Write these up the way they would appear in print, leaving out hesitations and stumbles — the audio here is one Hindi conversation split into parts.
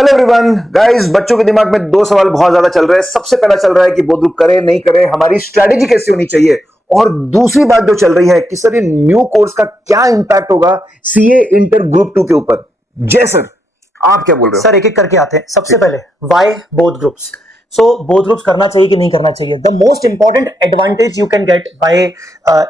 हेलो एवरीवन गाइस, बच्चों के दिमाग में दो सवाल बहुत ज्यादा चल रहे हैं। सबसे पहला चल रहा है कि बोध ग्रुप करे नहीं करे, हमारी स्ट्रेटेजी कैसी होनी चाहिए। और दूसरी बात जो चल रही है कि सर ये न्यू कोर्स का क्या इंपैक्ट होगा सीए इंटर ग्रुप 2 के ऊपर। जय सर, आप क्या बोल रहे हो? सर एक एक करके आते हैं। सबसे पहले why both groups. Both groups करना चाहिए कि नहीं करना चाहिए। The most important advantage you can get by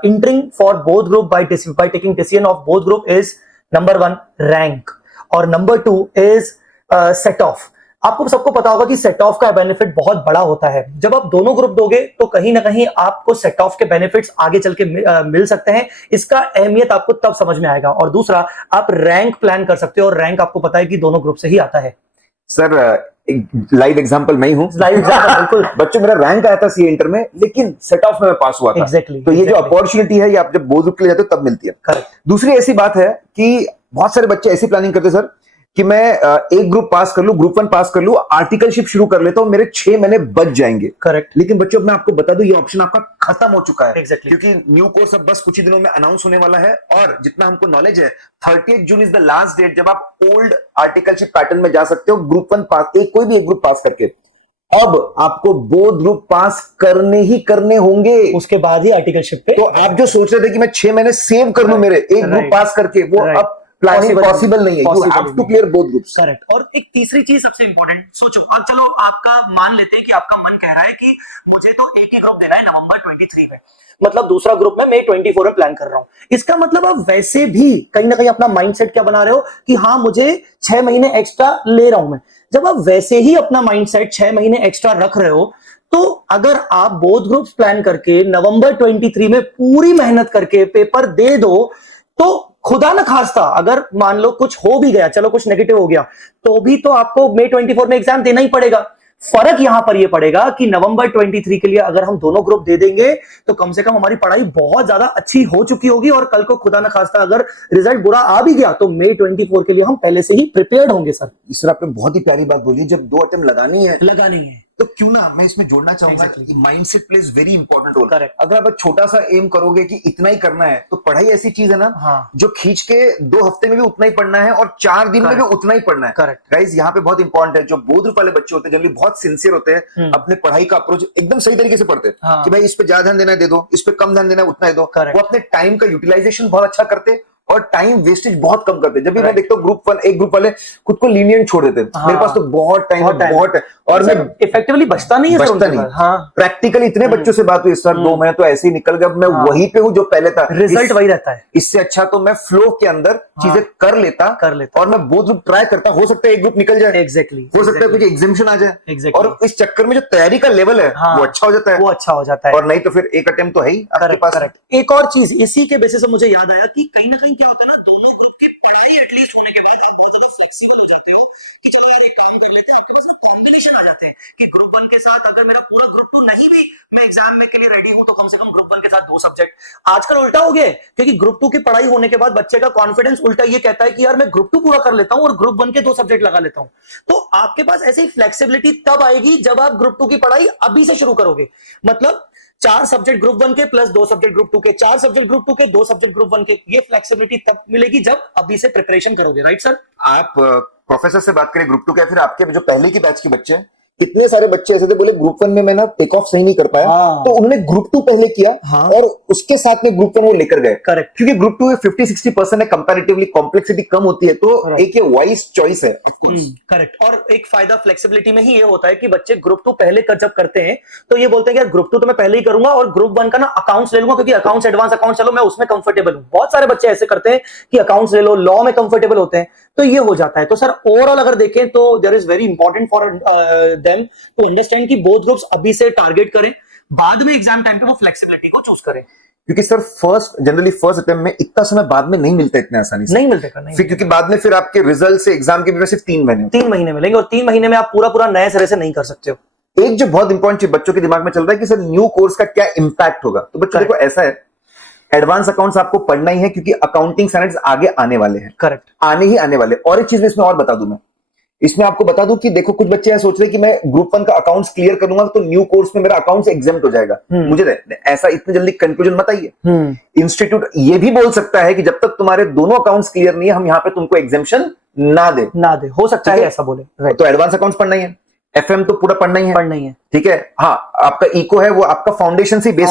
entering for both group by taking decision of both group is number 1 rank और नंबर 2 इज सेट ऑफ। आपको सबको पता होगा कि सेट ऑफ का बेनिफिट बहुत बड़ा होता है। जब आप दोनों ग्रुप दोगे तो कहीं ना कहीं आपको सेट ऑफ के बेनिफिट्स आगे चल के मिल सकते हैं। इसका अहमियत आपको तब समझ में आएगा। और दूसरा, आप रैंक प्लान कर सकते हो और रैंक आपको पता है कि दोनों ग्रुप से ही आता है। सर लाइव एग्जांपल मैं ही हूं। लाइव एग्जांपल बिल्कुल। बच्चों, मेरा रैंक आया था सीए इंटर में, लेकिन सेट ऑफ में मैं पास हुआ था। तो ये जो अपॉर्चुनिटी है ये आप जब बोध ग्रुप के लिए जाते हो तब मिलती है। Correct. दूसरी ऐसी बात है कि बहुत सारे बच्चे ऐसी प्लानिंग करते हैं सर कि मैं एक ग्रुप पास कर लूं, ग्रुप 1 पास कर लूं, आर्टिकलशिप शुरू कर लेता हूं, मेरे 6 महीने बच जाएंगे। करेक्ट। लेकिन बच्चों, मैं आपको बता दूं ये ऑप्शन आपका खत्म हो चुका है। Exactly. क्योंकि न्यू कोर्स अब बस कुछ ही दिनों में अनाउंस होने वाला है। और जितना हमको नॉलेज है 30 June is the last date जब आप ओल्ड आर्टिकलशिप पैटर्न में जा सकते हो ग्रुप 1 पास, कोई भी एक ग्रुप पास करके। अब आपको बोथ ग्रुप पास करने ही करने होंगे, उसके बाद ही आर्टिकलशिप पे। तो आप जो सोच रहे थे कि मैं 6 महीने सेव कर लूं मेरे एक ग्रुप पास करके, वो अब प्लानिंग पॉसिबल नहीं है। You have to clear both groups. Correct. और एक तीसरी चीज सबसे इंपॉर्टेंट, सोचो अब चलो आपका मान लेते हैं कि आपका मन कह रहा है कि मुझे तो एक ही ग्रुप देना है नवंबर 23 में, मतलब दूसरा ग्रुप में मई 24 में प्लान कर रहा हूं। इसका मतलब आप वैसे भी कहीं ना कहीं अपना माइंडसेट क्या बना रहे हो कि हाँ मुझे 6 महीने एक्स्ट्रा ले रहा हूं मैं। जब आप वैसे ही अपना माइंडसेट 6 महीने एक्स्ट्रा रख रहे हो, तो अगर आप बोथ ग्रुप्स प्लान करके नवंबर 23 में पूरी मेहनत करके पेपर दे दो, तो खुदा न खास्ता अगर मान लो कुछ हो भी गया, चलो कुछ नेगेटिव हो गया, तो भी तो आपको मई 24 में एग्जाम देना ही पड़ेगा। फर्क यहां पर यह पड़ेगा कि नवंबर 23 के लिए अगर हम दोनों ग्रुप दे देंगे तो कम से कम हमारी पढ़ाई बहुत ज्यादा अच्छी हो चुकी होगी। और कल को खुदा न खास्ता अगर रिजल्ट बुरा आ भी गया तो मई 24 के लिए हम पहले से ही प्रिपेयर्ड होंगे। सर आपने बहुत ही प्यारी बात बोली। जब 2 अटेम्प्ट लगानी है तो क्यों ना मैं इसमें जोड़ना चाहूंगा कि mindset plays very important role. Correct. अगर आप छोटा सा एम करोगे कि इतना ही करना है, तो पढ़ाई ऐसी चीज है ना जो खींच के 2 हफ्ते में भी उतना ही पढ़ना है और 4 दिन में भी उतना ही पढ़ना है। गाइस, यहाँ पे बहुत इंपॉर्टेंट है। जो बोध ग्रुप वाले बच्चे होते हैं जनरली बहुत सिंसियर होते हैं, अपने पढ़ाई का अप्रोच एकदम सही तरीके से पढ़ते हैं कि भाई इस पे ज्यादा ध्यान देना है दे दो, इस पे कम ध्यान देना है उतना ही दो। वो अपने टाइम का यूटिलाइजेशन बहुत अच्छा करते और टाइम वेस्टेज बहुत कम करते। जब भी मैं देखता हूँ एक ग्रुप वाले खुद को लीनियंट छोड़ देते हैं। मेरे पास तो बहुत टाइम है, बहुत है, और मैं इफेक्टिवली बचता नहीं है। प्रैक्टिकली इतने बच्चों से बात हुई सर, 2 महीने तो ऐसे ही निकल गया। मैं वहीं पे हूँ जो पहले था, रिजल्ट वही रहता है। इससे अच्छा तो मैं फ्लो के अंदर चीजें कर लेता और मैं बोथ ग्रुप ट्राई करता। हो सकता है एक ग्रुप निकल जाए, एग्जैक्टली हो सकता है कुछ एग्जामिशन आ जाए, और इस चक्कर में जो तैयारी का लेवल है वो अच्छा हो जाता है। और नहीं तो फिर एक अटेम्प्ट तो है ही आपके पास। एक और चीज इसी के बेसिस से मुझे याद आया कि कहीं ना कहीं क्या होता है ना, पढ़ाई एटलीस्ट होने के बाद फ्लेक्सिबल हो जाते हो कि चलो ये काम कर लेते हैं, कॉम्बिनेशन आ जाते हैं कि ग्रुप 1 के साथ अगर मेरा पूरा ग्रुप 2 नहीं भी मैं एग्जाम में के लिए रेडी हूं, तो कम से कम ग्रुप 1 के साथ 2 सब्जेक्ट। आजकल उल्टा हो गया है, क्योंकि ग्रुप 2 की पढ़ाई होने के बाद बच्चे का कॉन्फिडेंस उल्टा ये कहता है कि यार मैं ग्रुप 2 पूरा कर लेता हूं और ग्रुप 1 के 2 सब्जेक्ट लगा लेता हूं। तो आपके पास ऐसी फ्लेक्सिबिलिटी तब आएगी जब आप ग्रुप 2 की पढ़ाई अभी से शुरू करोगे। मतलब 4 सब्जेक्ट ग्रुप 1 के प्लस 2 सब्जेक्ट ग्रुप 2 के, 4 सब्जेक्ट ग्रुप 2 के, 2 सब्जेक्ट ग्रुप 1 के। ये फ्लेक्सिबिलिटी तब मिलेगी जब अभी से प्रिपरेशन करोगे। Right sir? आप प्रोफेसर से बात करें ग्रुप 2 के, फिर आपके जो पहले की बैच के बच्चे हैं, कितने सारे बच्चे ऐसे थे बोले ग्रुप 1 में मैं ना टेक ऑफ सही नहीं कर पाया, तो उन्होंने ग्रुप 2 पहले किया और उसके साथ में ग्रुप 1 वो लेकर गए। करेक्ट। क्योंकि ग्रुप 2 में 50-60% है, कंपैरेटिवली कॉम्प्लेक्सिटी कम होती है, तो एक ये वाइज चॉइस है। करेक्ट। और एक फायदा फ्लेक्सिबिलिटी में ही ये होता है कि बच्चे ग्रुप 2 पहले जब करते हैं तो ये बोलते हैं कि यार ग्रुप 2 तो मैं पहले ही करूंगा और ग्रुप 1 का ना अकाउंट्स ले लूंगा, क्योंकि अकाउंट्स एडवांस अकाउंट चलो मैं उसमें कंफर्टेबल हूं। बहुत सारे बच्चे ऐसे करते हैं कि अकाउंट्स ले लो, लॉ में कंफर्टेबल होते हैं, तो ये हो जाता है। तो सर ओवरऑल अगर देखें तो there is very important for them to understand कि बोथ ग्रुप्स अभी से टारगेट करें, बाद में एग्जाम टाइम पे वो फ्लेक्सिबिलिटी को चूज करें। क्योंकि सर जनरली फर्स्ट अटेम्प्ट में इतना समय बाद में नहीं मिलता इतने आसानी से, नहीं मिलता फिर क्योंकि बाद में फिर आपके रिजल्ट से एग्जाम के भी सिर्फ 3 महीने मिलेंगे और 3 महीने में आप पूरा नए सिरे से नहीं कर सकते हो। एक जो बहुत इंपॉर्टेंट चीज बच्चों के दिमाग में चल रहा है कि सर न्यू कोर्स का क्या इंपैक्ट होगा, तो बच्चों देखो ऐसा है, एडवांस अकाउंट्स आपको पढ़ना ही है क्योंकि अकाउंटिंग स्टैंडर्ड्स आगे आने वाले हैं। करेक्ट, आने ही आने वाले। और एक चीज इसमें और बता दूं, मैं इसमें आपको बता दूं कि देखो कुछ बच्चे सोच रहे हैं कि मैं ग्रुप 1 का अकाउंट्स क्लियर करूंगा तो न्यू कोर्स में मेरा अकाउंट्स एग्जाम्प्ट हो जाएगा। मुझे ऐसा इतनी जल्दी कंक्लूजन मत आइए। इंस्टीट्यूट ये भी बोल सकता है कि जब तक तुम्हारे दोनों अकाउंट्स क्लियर नहीं है हम यहाँ पे तुमको एग्जाम्पशन ना दे, हो सकता है ऐसा बोले, राइट। तो एडवांस अकाउंट्स पढ़ना ही है, एफएम तो पूरा पढ़ना ही है, ठीक है। हाँ, आपका इको है वो आपका फाउंडेशन से बेस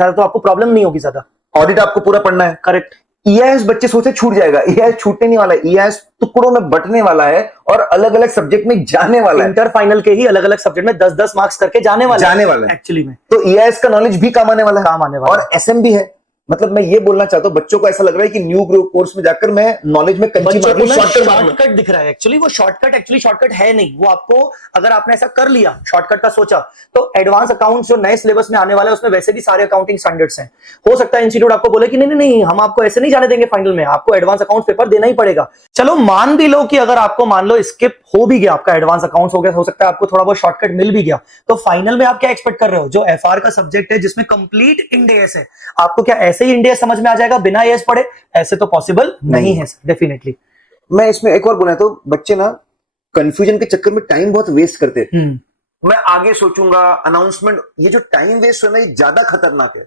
आ रहा, तो आपको प्रॉब्लम नहीं होगी ज्यादा। ऑडिट आपको पूरा पढ़ना है, करेक्ट। ईआईएस बच्चे सोचे छूट जाएगा, ईआईएस छूटने नहीं वाला है, ईआईएस टुकड़ों में बंटने वाला है और अलग अलग सब्जेक्ट में जाने वाला है। इंटर फाइनल के ही अलग अलग सब्जेक्ट में 10-10 मार्क्स करके जाने वाला है एक्चुअली में। तो ईआईएस का नॉलेज भी काम आने वाला है, और एसएम भी है। मतलब मैं ये बोलना चाहता हूँ, बच्चों को ऐसा लग रहा है कि न्यू ग्रुप कोर्स में जाकर मैं नॉलेज में शॉर्टकट दिख रहा है, एक्चुअली वो शॉर्टकट है नहीं। वो आपको, अगर आपने ऐसा कर लिया, शॉर्टकट का सोचा, तो एडवांस अकाउंट्स जो नए सिलेबस में आने वाला है उसमें वैसे भी सारे अकाउंटिंग स्टैंडर्ड्स हैं। हो सकता है इंस्टीट्यूट आपको बोले कि नहीं, हम आपको ऐसे नहीं जाने देंगे फाइनल में, आपको एडवांस अकाउंट पेपर देना ही पड़ेगा। चलो मान भी लो कि अगर आपको मान लो स्किप हो भी गया, आपका एडवांस अकाउंट्स हो गया, हो सकता है आपको थोड़ा बहुत शॉर्टकट मिल भी गया, तो फाइनल में आप क्या एक्सपेक्ट कर रहे हो? जो एफआर का सब्जेक्ट है जिसमें कंप्लीट इंड एएस है, आपको क्या ऐसे ही इंड एएस समझ में आ जाएगा बिना एएस पढ़े? ऐसे तो पॉसिबल नहीं है डेफिनेटली। मैं इसमें एक और बोला, तो बच्चे ना कंफ्यूजन के चक्कर में टाइम बहुत वेस्ट करते हैं। मैं आगे सोचूंगा, अनाउंसमेंट, ये जो टाइम वेस्ट होना ये ज्यादा खतरनाक है।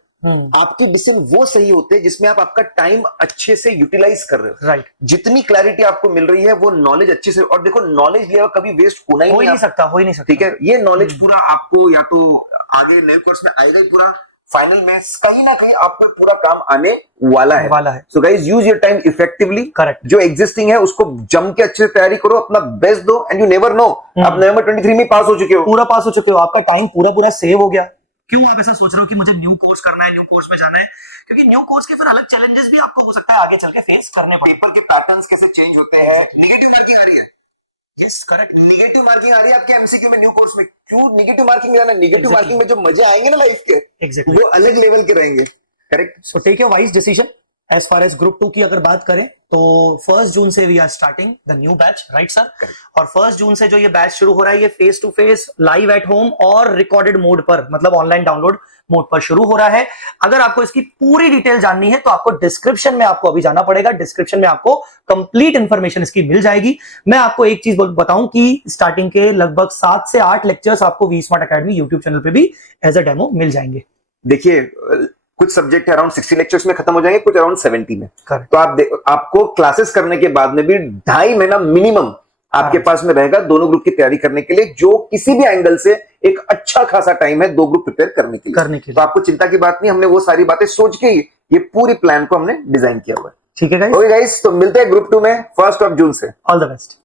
आपके डिसीजन वो सही होते हैं जिसमें आप आपका टाइम अच्छे से यूटिलाइज कर रहे हो, राइट। जितनी क्लैरिटी आपको मिल रही है वो नॉलेज अच्छे से, और देखो नॉलेज लिया कभी वेस्ट होना ही नहीं सकता, ठीक है। ये नॉलेज पूरा आपको या तो आगे नए कोर्स में आएगा ही पूरा, फाइनल में कहीं ना कहीं आपको पूरा काम आने वाला है। So guys, use your time effectively. Correct. जो एग्जिस्टिंग है उसको जम के अच्छे से तैयारी करो, अपना बेस्ट दो, एंड यू नेवर नो आप नवंबर 23 में पास हो चुके हो, पूरा पास हो चुके हो, आपका टाइम पूरा सेव हो गया। क्यों आप ऐसा सोच रहे हो कि मुझे न्यू कोर्स करना है, न्यू कोर्स में जाना है? क्योंकि न्यू कोर्स के फिर अलग चैलेंजेस भी आपको हो सकता है आगे चल के फेस करने पड़े। पेपर के पैटर्न्स कैसे चेंज होते हैं, नेगेटिव मार्किंग आ रही है, यस करेक्ट, नेगेटिव मार्किंग आ रही है आपके एमसीक्यू में न्यू कोर्स में। क्यों नेगेटिव मार्किंग में जाना? नेगेटिव मार्किंग में जो मजे आएंगे ना लाइफ के, वो अलग लेवल के रहेंगे, correct. So take your wise decision. As far as group 2 की अगर बात करें तो 1 जून से we are starting the new batch, right sir? और 1 जून से जो ये बैच शुरू हो रहा है, ये face to face, live at home और रिकॉर्डेड मोड पर, मतलब ऑनलाइन डाउनलोड मोड पर शुरू हो रहा है। अगर आपको इसकी पूरी डिटेल जाननी है तो आपको डिस्क्रिप्शन में आपको अभी जाना पड़ेगा। डिस्क्रिप्शन में आपको कंप्लीट इंफॉर्मेशन इसकी मिल जाएगी। मैं आपको एक चीज बताऊं कि स्टार्टिंग के लगभग 7 से 8 लेक्चर्स आपको V smart academy YouTube channel पे भी एज अ डेमो मिल जाएंगे। देखिए, कुछ सब्जेक्ट अराउंड 60 लेक्चर्स में खत्म हो जाएंगे, कुछ अराउंड 70 में। तो आपको क्लासेस करने के बाद में भी 2.5 महीना मिनिमम आपके पास में रहेगा दोनों ग्रुप की तैयारी करने के लिए, जो किसी भी एंगल से एक अच्छा खासा टाइम है 2 ग्रुप प्रिपेयर करने के लिए। तो आपको चिंता की बात नहीं, हमने वो सारी बातें सोच के ही ये पूरी प्लान को हमने डिजाइन किया हुआ है। ठीक है गाइस? ओके गाइस, तो मिलते हैं ग्रुप 2 में 1 जून से। All the best.